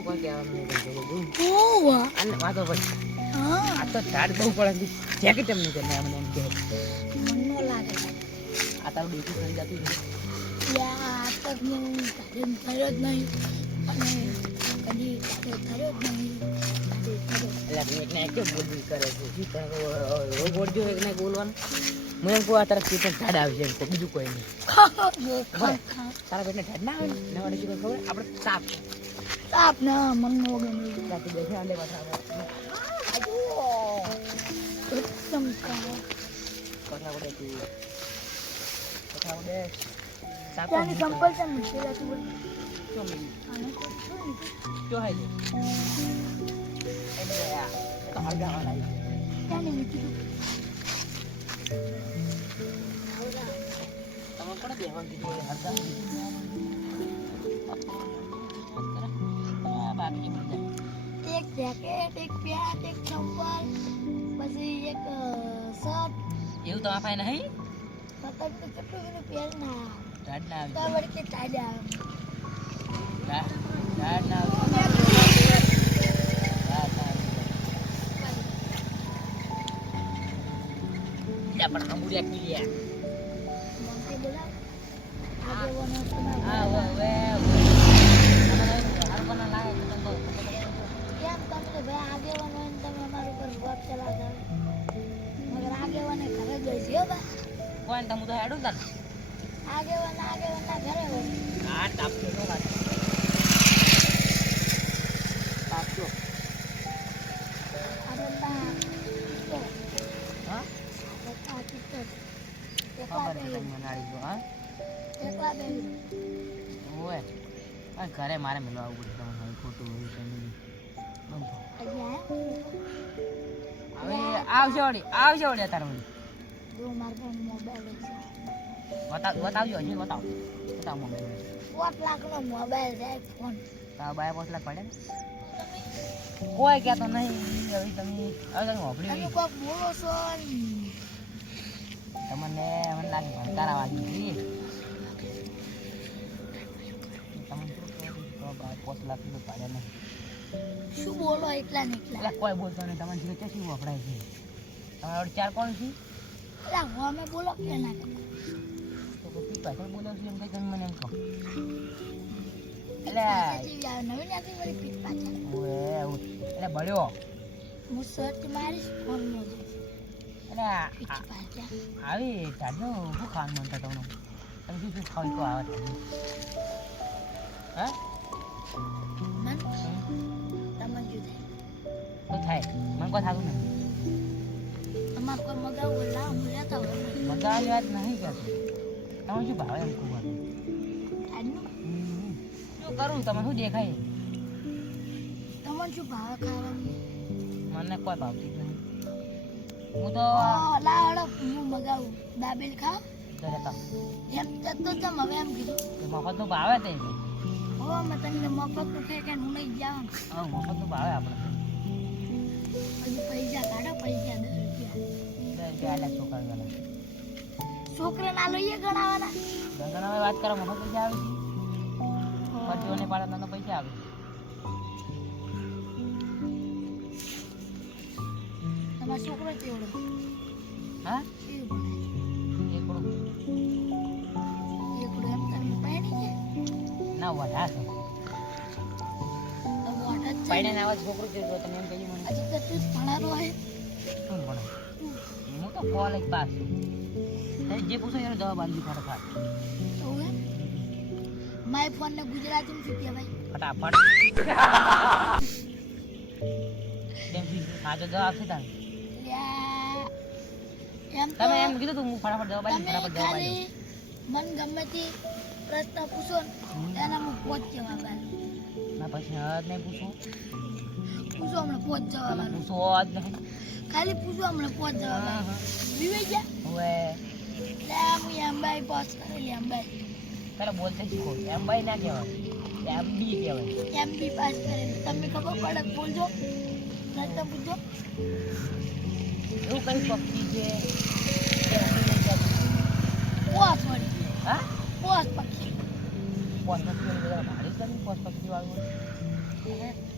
તો કોઈ કહેવાનું નહીં. ઓવા અને વાતો પછી હા આ તો ઝાડ બહુ પડે જેકેટ એમ નહીં કરે મને એમ કહે મન નો લાગે આ તારું ડેકી થઈ જતું છે. યા તક હું કાર્ય થયો જ નહીં અને કદી કાર્ય થયો જ નહીં એટલે તું એકને કેમ બોલવી કરે છે રોગ ઓળજો એકને બોલવાનું હું એમ કહું આ તારા પેટને ઝાડ આવશે એમ કહું, બીજું કોઈ નહીં. તારા પેટને ઝાડ ના આવે ને નવા શું ખબર આપણે સાપ સાપ ના મન નો ગમે રાતે બેસે આંડે પાછા એકદમ કાળો કથા ઉડે તું કથા ઉડે સાપ ત્યાંની સંપલ છે મુશ્કેલ હતું બોલ શું મિલી આને કોઈ શું નહીં શું હાઈ એટલે આ તો હળગાવા લાગી ત્યાંની મીઠી તમે કોને બેહવાનું કીધું હોય હળગા બાકી બધા એક જેકેટ એક પેન્ટ એક ચંપલ પછી એક શર્ટ એવું તો આપાય નહીં પતંગ તો કેટલું બધું પહેર ના ઝાડ ના તો આવી વળી કે ટાડા ઝાડ ના આવી પણ અંબુડિયા કીયા મોંટી બોલા આગેવાનો તમારા હા હવે હરપના લાગે તો તો કેમ તમે તો ભાઈ આગેવાનો હોય ને તમે અમારા ઉપર વોટ ચલાવતા મગર આગેવાને ઘરે જઈ છે હો બા કોણ તમુ તો હેડું તને આગેવાના ઘરે હોય હા તાપજો તો વાત તાપજો આપણે તા તો હા આ ચિત્તો ખબર છે તને મનાડી તો હા એકલા બે ઓય આ ઘરે મારે મળવા આવું પડે તમને ખોટું હોય તો નહીં હવે આવજો વળી અત્યારે વળી જો માર પાસે મોબાઈલ છે બતાવજો હજી બતાવ મોબાઈલ 5 લાખનો મોબાઈલ છે ફોન તારા બાય 5 લાખ પડે ને કોઈ કહેતો નહીં હવે તમે વાપરી તમે કોક બોલો છો તમને મને લાગે ભણકારા વાગી તમને શું 5 લાખ રૂપિયા પાડ્યા નહીં શું બોલો એટલા ને એટલા એટલે કોઈ બોલતો નહીં તમને જે શું વપરાય છે તમારા વડે 4 કોણ છે એટલે અમે બોલો કે ના તો કોઈ પાછળ બોલો છો એમ કઈ તમે મને એમ કહો એટલે નવી નાખી વળી પીઠ પાછળ એટલે બળ્યો હું સર્ચ મારીશ ફોનમાં એટલે પીઠ પાછળ આવી ટાઢનું શું ખાવાનું મનતા તમને તમે શું ખાવી તો આવે હા મન તમને જો તો થાય મને કોઈ થતું નહીં તમારે કોઈ મગાવું લાવ હું લેતા હોય મજાની વાત નહીં કરતો તમે શું ભાવે એમ કહું આજનું શું કરું તમે શું દેખાય તમને શું ભાવે ખાવાનું મને કોઈ ભાવતી જ નહીં હું તો લાવડો હું મગાવું દાબેલ ખાવ જતા એમ જતો જમ હવે એમ કીધું મફતનું ભાવે તે હો મેં તમને મફતનું ખાઈ કે હું નહીં જાઉં હા મફતનું ભાવે આપણે પછી પૈસા કાઢો પૈસા 10 રૂપિયા છોકરા છોકરા ના લઈએ ગણાવાના ગંગણા વાત કરો મફત પૈસા આવે છે ફરજીઓને પાડે તો પૈસા આવે તમારો છોકરો કેવડો હા કેવું એકડું એકડો એમ તમે પાણી છે ના વઢા છે તો મોટા જ છે પાડે ને આવા છોકરું છે તમે એમ કહી મને હજી તો તું ભણારો હે શું ભણે હું તો કોલેજ પાસ છું જે પૂછો એનો જવાબ આપજો ફટાફટ તો એમ માય ફોન ને ગુજરાતીમાં શું કહેવાય ફટાફટ કેમ સાચો જવાબ છે તારે લ્યા એમ તો તમે એમ કીધું તું હું ફટાફટ જવાબ આપી તમે ફટાફટ જવાબ ખાલી આપજો મન ગમે તે પ્રશ્ન પૂછો ને એના હું 5 જવાબ આપું ના પછી જ નહીં પૂછું પૂછો હમણાં 5 જવાબ તમે આપું પૂછો જ નહીં ખાલી પૂછો હમણાં 5 જવાબ આપું બીવાઈ ગયા હવે લ્યા હું અંબાઈ પાસ કરેલી અંબાઈ પેલા બોલતે શીખો એમ ભાઈ ના કહેવાય એમ બી કહેવાય એમબી પાસ કરેલી તમને ખબર પડે બોલજો પ્રશ્ન પૂછો એવું કઈ પક્ષી છે પોસ વળી હા પોસ પક્ષી પોસ પક્ષી બધા ભાડે જ પોસ પક્ષી વાળું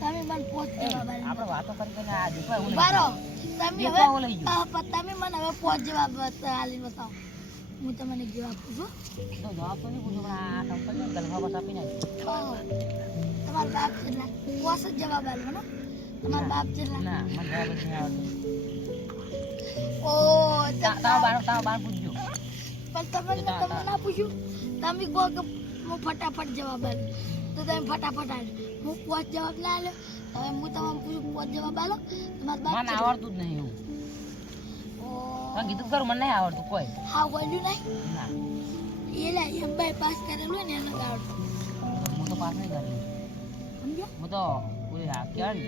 તમે મને પોચ જવાબ આલ્યો. આપણે વાતો કરી કરીને આ દીપા ઓલે બારો તમે હવે દીપા ઓલે ગયો તમે મને હવે પોચ જવાબ આલી બતાવો. હું તમને જવાબ પૂછું. તો જવાબ તો નહીં પૂછો પણ આ સંપલ ને ગલફા બસ આપી નાખ તમારા બાપ કેટલા પોચ જ જવાબ આલ્યો ને તમારા બાપ કેટલા ના મને જવાબ જ નહીં આવડતો ઓ તાવ બાર પૂછજો પણ તમે ના પૂછ્યું. તમે કહો કે હું ફટાફટ જવાબ આલ્યો તો તમે ફટાફટ આલ્યો. હું પોચ જવાબ ના આલ્યો. હવે હું તમને પૂછું પોચ જવાબ આલો તમારા બાપ મને આવડતું જ નહીં એવું ઓ કીધું કરું મને નહીં આવડતું કોઈ હા બોલ્યું નહીં ના એલા એમ પાસ કરેલું હોય ને એને જ આવડતું. હું તો પાસ નહીં કરેલું સમજો હું તો ઓલી આ કહેવાય ને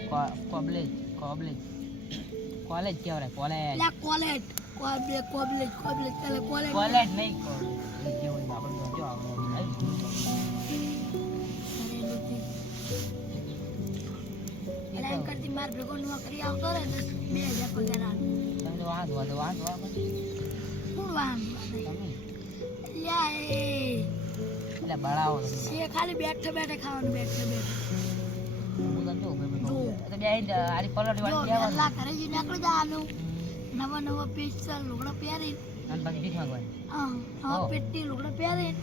કોલેજ કહેવાય કોલેજ લા કોલેજ કોલેજ કોલેજ નહીં જેવું આપણે તો જો આપણે એમ કરતી માર ભેગો નોકરી આવતો રહે ને 2000 પગાર આવે. તમે તો વાંચ કોણ વાહન તમે લ્યા એ એટલે બળાવો છે ખાલી બેઠે બેઠે ખાવાનું બેઠે બેઠે હું તો જો તો બે આરી પલટી જો વાળી વેલા ઘરે જઈને નીકળી જવાનું નવા પેસ્ટલ લુગડા પહેરીને અને પછી ભીખ માંગવાની હા પેટી લુગડા પહેરીને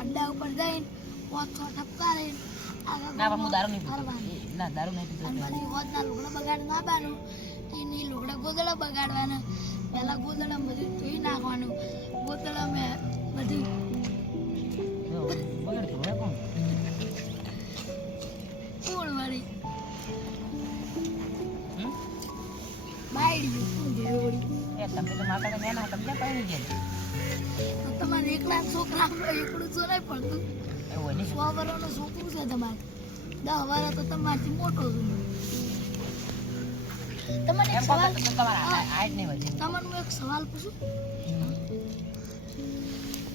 અડ્ડા ઉપર જઈને પોચ છ ઠપકા રહીને ના પણ હું દારૂ નહીં ફરવાનું. પીતો ના દારૂ નહીં પીતો અને પછી હોદના લુગડા બગાડ ના બાનું એની લુગડા ગોદડા બગાડવાના પહેલા ગોદડા બધું ધોઈ નાખવાનું ગોદડા મેં બધું જો બગડ તો કોણ કોણ વળી હમ બાયડી કોણ જોયું વળી એ તમે તો માતા ને ના તમને પાણી ગયા તો તમારે એકલા છોકરા એકલું તો નહીં પડતું એવું નહીં 100 વર્ષનું છોકરું છે તમારે 10 વર્ષ તો તમારથી મોટો છું તમને એક એમ સવાલ તો તમારા હાઈટ નહીં વધી તમને હું એક સવાલ પૂછું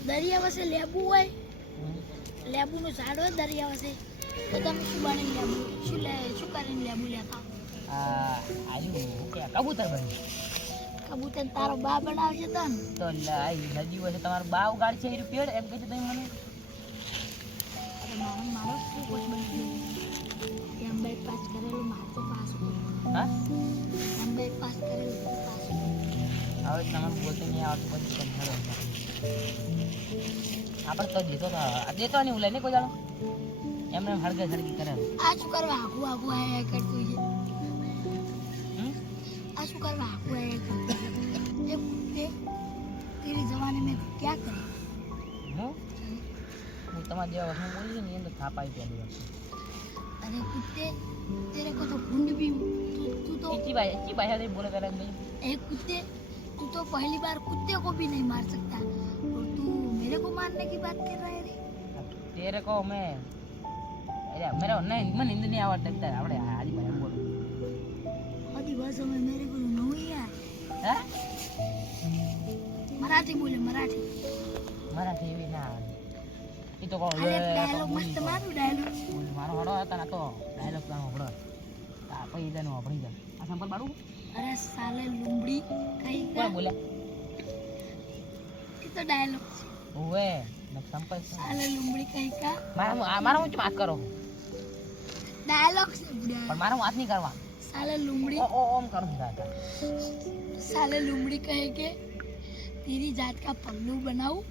દરિયા પાસે લેબુ હોય લેબુનું ઝાડ હોય દરિયા પાસે તો તમે શું બનીને લેબુ શું કરીને લેબુ લેતા આવ્યું કે કબૂતર બન્યું કબૂતર તારો બા બનાવશે તો ને તો નદી હોય તમારું બા ઉગાડ છે એ પેડ એમ કીધું તમે મને અરે મારો શું કોચ બની ગયું એમ બાઈ પાસ કરેલું મારે તો પાસ હા એમ બાઈ પાસ કરેલું તો પાસ હવે તમારું બોલતું નહીં આવતું પછી તમે આપણે તો દેતો નહીં ઉલાય ને કોઈ જાણો એમને હળગે હળગી કરે આ શું કરવા આખું આખું આયા કરતું છે આ શું કરવા આખું આયા કરતું એ કુત્તે તેરી જવાને મેં ક્યાં કરી હું તમારા જેવા વસ્તુ બોલી ને અંદર થાપ આવી ગયા अरे कुत्ते तेरे को तो भूंड भी तू तो इतनी भाषा बोले कर भाई एक कुत्ते तू तो पहली बार कुत्ते को भी नहीं मार सकता और तू मेरे को मारने की बात कर रहा है रे तेरे को मैं अरे मेरा नहीं मन हिंदी नहीं आवड़ता आवड़े आदि भाई हम बोलो आदि भाषा में मेरे को नहीं है हैं मराठी बोले मराठी मराठी भी ना ये तो कौन अरे डायलॉग मस्त मारू डायलॉग मारो हड़ो आता ना तो डायलॉग का हड़ो apa itu anu apa itu asam baru अरे साले लुमड़ी कहीं का क्या बोला itu डायलॉग ओए nak sampai साले लुमड़ी कहीं का मारा હું વાત કરો डायलॉग से बुढ़ा પણ મારા વાત નહીં કરવા साले लुमड़ी ઓ ઓમ કરું દાદા साले लुमड़ी कहे के तेरी जात का पल्लू बनाऊं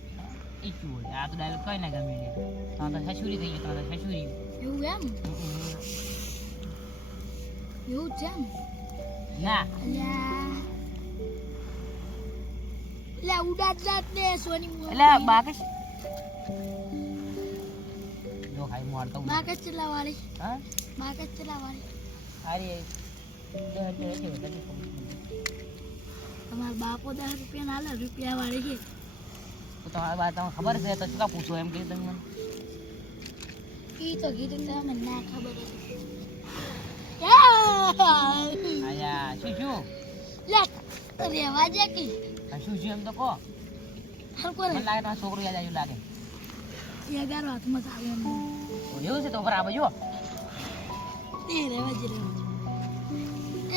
ઈચ્છું હોય આ તો ડાયલોગ કઈ ના ગમે ને તો સસુરી થઈ ગયો તો સસુરી એવું એમ એવું છે એમ ના અલ્યા ઉડાત જાત ને સોની એટલે બાકસ જો ખાઈ મોર તો બાકસ ચલાવાળી હા બાકસ ચલાવાળી અરે જે હે તમારા બાપો 10 રૂપિયા ના લે રૂપિયા વાળી છે તો તમારી વાત તમને ખબર છે તો શું કા પૂછો એમ કીધું તમે મને ઈ તો કીધું તો મને ના ખબર હતી આયા શું લે તો રેવા જે કે શું એમ તો કહો હરકો મને લાગે તમારો છોકરો યાદ આવ્યું લાગે 11 હાથમાં આવે એમ એવું છે તો બરાબર જો એ રેવા જે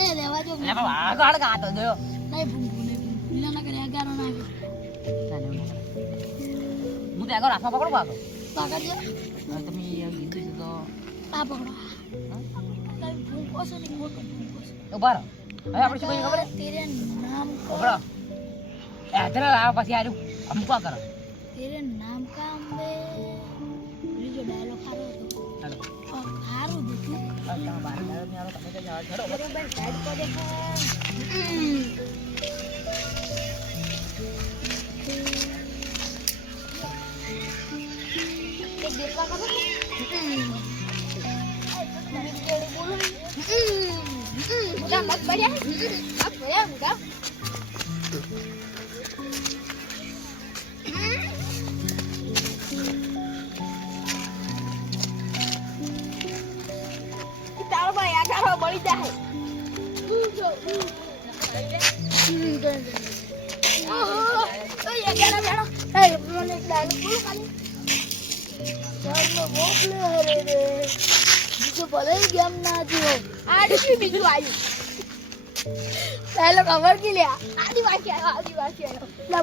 એ રેવા જો એટલે આગળ ગાતો દયો નહીં ભૂંગું નહીં ભૂંગું ના કરે 11 ના આવે હું તો આગળ હાથમાં પકડો પાછો પાકડ જો હવે તમે એમ કીધું છે તો આ પકડો તમે ભૂંકો છો ને મોટો ભૂંકો છો ઉભા રહો હવે આપણે શું કરીએ ખબર છે તેરે નામ પકડો એ હાથરા લાવો પછી આર્યું અમકો કરો તેરે નામ કા અંબે બીજો ડાયલોગ સારો હતો હાલો સારું દીધું તમે બહાર ડાયલોગ ને આવો તમે તો જાવ છોડો બરોબર સાઈડ પર દેખો એક દેખવા કરો મુકા મત પડ્યા મુકા તારો ભાઈ આગારો બળી જાય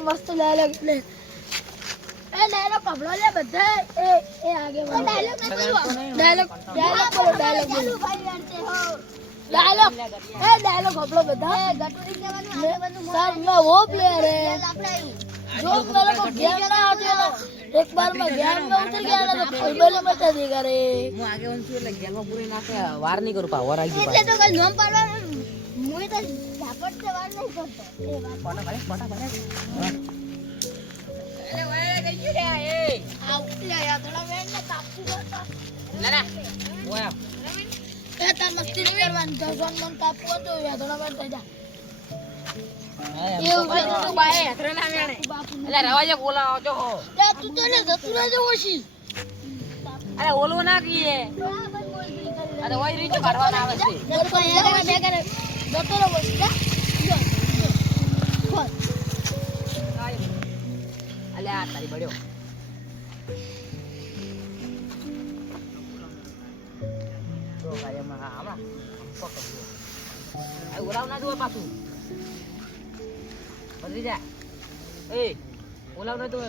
મસ્ત ડાયલોગ એટલે એ ડાયલોગ કપડો લે બધા એ આગે ડાયલોગ બોલો ડાયલોગ ડાયલોગ કપડો બધા सर मैं वो प्लेयर है जो मेरे को गेम ना आते ना एक बार मैं गेम में उतर गया ना तो खलबले मचा देगा रे હું આગે ઓન છું એટલે ગેમમાં પૂરી નાખે વાર નહીં કરું પા વાર આવી એટલે તો કઈ નોમ પાડવા મુએ તો ઝાપટ से વાર नहीं करतो એ વાત ફોટા પડે અરે વાય ગઈ ગયું રે એ આ ઉતલે યા થોડા વેણ ને તાપુ કરતા ના ના ઓયા એ તાર મસ્તી નહીં કરવાની જો જોન મન તાપુ હતો યા થોડા વેણ થઈ જા એવું છે તો બાય હતરે ના વેણે એટલે રવાજે બોલાવો જો યા તું તો ને જતું રહેજો ઓછી અરે ઓલો ના કીએ અરે ઓય રીચો કાઢવાના આવે છે જતો યાર બે કરે જતો રહો ઓછી જા ખોલ અલે આ તારી બડ્યો તો કાયમાં આમાં પકડજો આ ઓલાવ ના જોવે પાછું બદલી જા એ ઓલાવ ના જોવે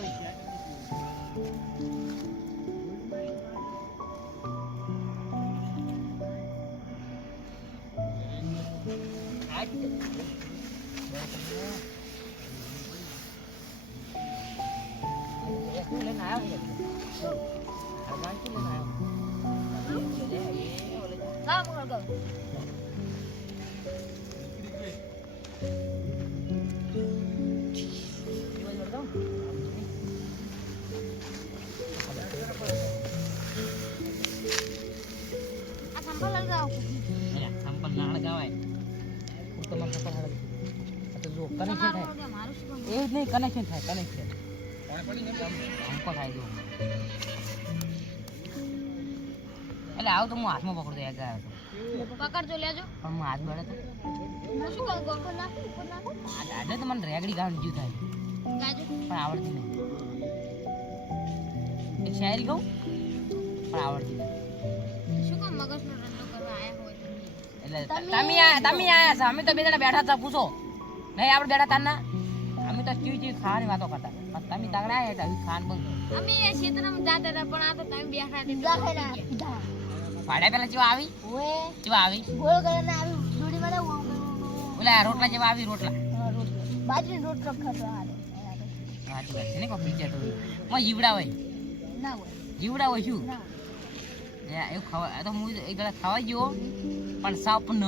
હા મોર ગો આ સંપલ લગાવ સંપલ ના લગાવાય તમામ સંપલ આ તો જો કનેક્શન થાય મારું શું એ જ નહીં કનેક્શન થાય કનેક્શન અંકો થાય જો એટલે આવ તો હું હાથમાં પકડતો એક ગાયો પકડજો લેજો પણ હું હાથ બળે તો હું શું કરું ગોખો નાખું ઉપર નાખું આ દાડે તો મને રેગડી ગાવાનું જીવ થાય ગાજો પણ આવડતી નહીં એક શાયરી કહું પણ આવડતી નહીં શું કામ મગજનો રંડો કરવા આયા હોય એટલે તમે આયા છો અમે તો બે જણા બેઠા હતા પૂછો નહીં આપણે બેઠા તારના અમે તો ચીવી ખાવાની વાતો કરતા પણ તમે તાગડા આવ્યા હતા ખાન બંધ અમે એ ક્ષેત્રમાં જાતા હતા પણ આ તો તમે બેઠા હતા ભાડા પેલા જેવા આવી ઓએ જેવા આવી ગોળ કરીને આવી જોડી મને ઓલા રોટલા જેવા આવી રોટલા બાજરી રોટલો ખાતો હાલે સાચી વાત છે ને કોઈ પિક્ચર તો માં જીવડા હોય ના હોય જીવડા હોય શું ના એવું ખાવા આ તો હું એક દાડા ખાવા ગયો પણ સપન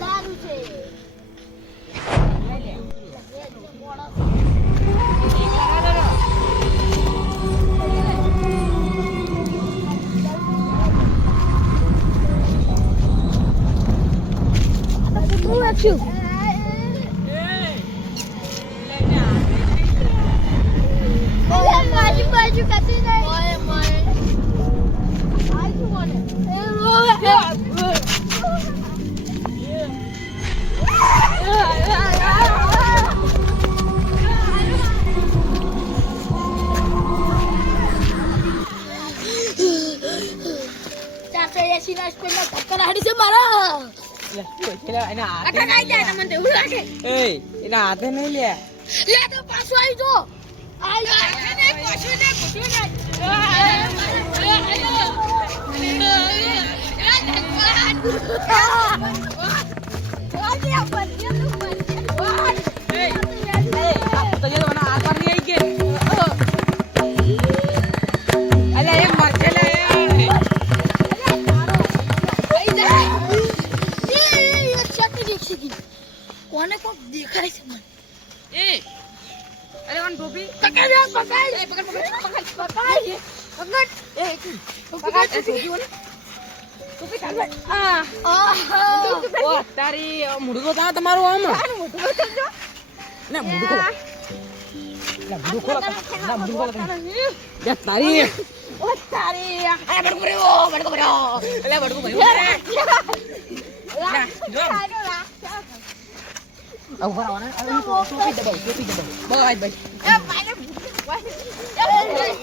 દારૂ છે શું વાંચ્યું બાજુ બાજુ કતી નહીં ઓય મોય આઈ તું મને ચારસો એસી ના સ્પીડ માં ધક્કા હાડી છે મારા એના અટક આઈ જાય તમને એવું લાગે હાથે નહીં લે લે તો પાછો આવી જો આ તો ये वाला आर पार नहीं आई के अरे ये मर चले કોને કોક દેખાય છે મને ए अरे वन टोपी પકડ પકડ ए पकड़ पकड़ पकड़ પકડ ए पकड़ ए टोपी वाला टोपी काढ हां ओ तारी मुडगो ता તમારો આમ ને મુડગો ના મુડગો ના મુડગો યા તારી ઓ તારી એ બડકો ભર્યો એટલે બડકો ભર્યો ના જો આવ ભરાવાના ટોપી દબાવ બસ ભાઈ એ મારે મત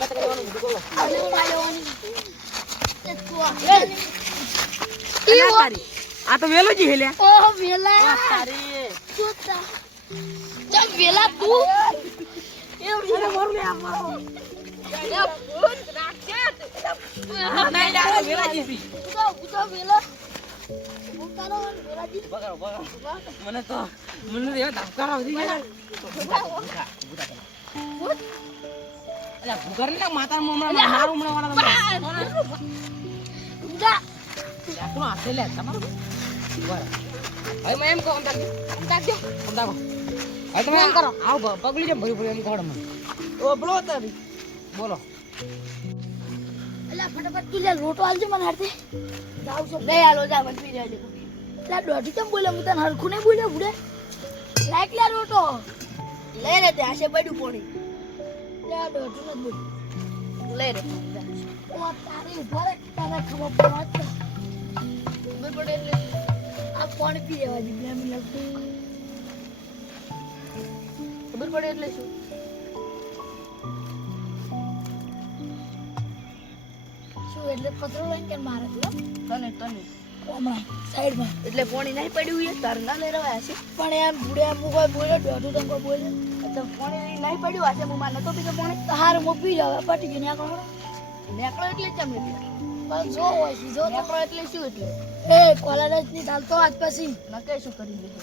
કરવાનું મુડગો અરે મારવાની એ તારી આ તો વેલો જ હેલ્યા ઓ વેલા તારી સુતા ચલ વેલા તું અરે મારું લે આ મારો નહીં લા વેલા જીસી ઉતો વેલા ઉતારો વેલાજી બગાડો મને તો એવા ધમકારા વધી ગયા અલા ભૂગર ને માતા હમણાં મારું હમણાં વાળા ઉડા આપણો હાથે લે તમારું બરાબર હવે મેં એમ કહું દાદો સમજાવો હવે તમે એમ કરો આવ પગલી જેમ ભરી એમ કહો મને ઓ બોલો તારી બોલો અલા ફટાફટ તું લે લોટો આલજો મને હાથે જાવ છો બે આલો જા મને પી રહેજો લા દોઢી કેમ બોલે હું તને હરખું નહીં બોલે ઉડે લાઈક લે લોટો લે રે તે આશે પડ્યું પોણી લે દોઢી ન બોલ લે રે ઓ તારી ઉભા રે તને ખબર પડે પડે એટલે આ પાણી પી લેવા દી 2 મિનિટ ખબર પડે એટલે શું એટલે પતરો લઈને કે મારે તને ઓમાં સાઈડમાં એટલે પોણી નહીં પડ્યું એ તાર ના લઈ રહ્યા છે પણ એમ ભૂડે એમ કોઈ બોલ્યો દોઢું તમ કોઈ બોલે તો પોણી નહીં પડ્યું હશે હું માર નતો પીતો પોણી હાર મોપી જાવ પટી ગયો નેકળો એટલે કેમ એટલે પણ જો હોય છે જો નેકળો એટલે શું એટલે એ કોલેજ ની ચાલ તો આજ પછી નકે શું કરી દીધું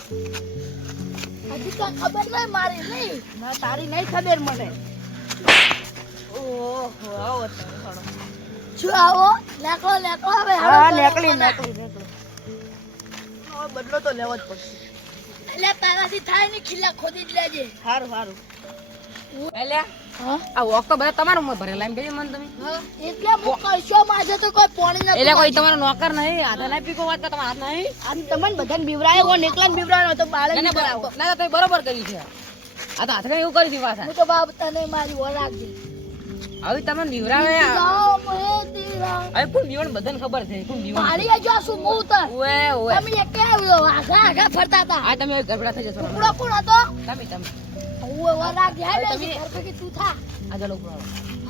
હજી તો ખબર નહીં મારી નહીં ના તારી નહીં ખબર મને ઓહો આવો તારો શું આવો નેકળો હવે હા નેકળી હવે બદલો તો લેવો જ પડશે એટલે તારાથી થાય ને ખીલા ખોદી જ લેજે સારું એટલે હા આ વોક તો બધા તમારું માં ભરેલા એમ કહીએ મને તમે હા એટલે હું કશો માજે તો કોઈ પોણી નથી એટલે કોઈ તમારો નોકર નહીં હાથે ના પીકો વાત તમારા હાથ નહીં આમ તમને બધાને બીવરાયો હો નેકલાને બીવરાયો તો બાળક ના ના તો બરોબર કર્યું છે આ તો હાથ કઈ એવું કરી દી પાછા હું તો બાપ તને મારી ઓર રાખજે હવે તમે નિવરાવે રામ હે તેરા હવે કોણ દીવણ બધાને ખબર છે કોણ દીવણ મારી જો શું હું ઉતર ઓએ ઓએ તમે એક આગા ફરતા હતા આ તમે ગરબડા થઈ જશો ટુકડો કોણ હતો તમે હું ઓર રાખજે હે તમે કે તું થા આ ચાલો ઉપર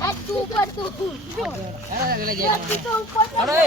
હા તું ઉપર તું અરે તું તો ઉપર અરે.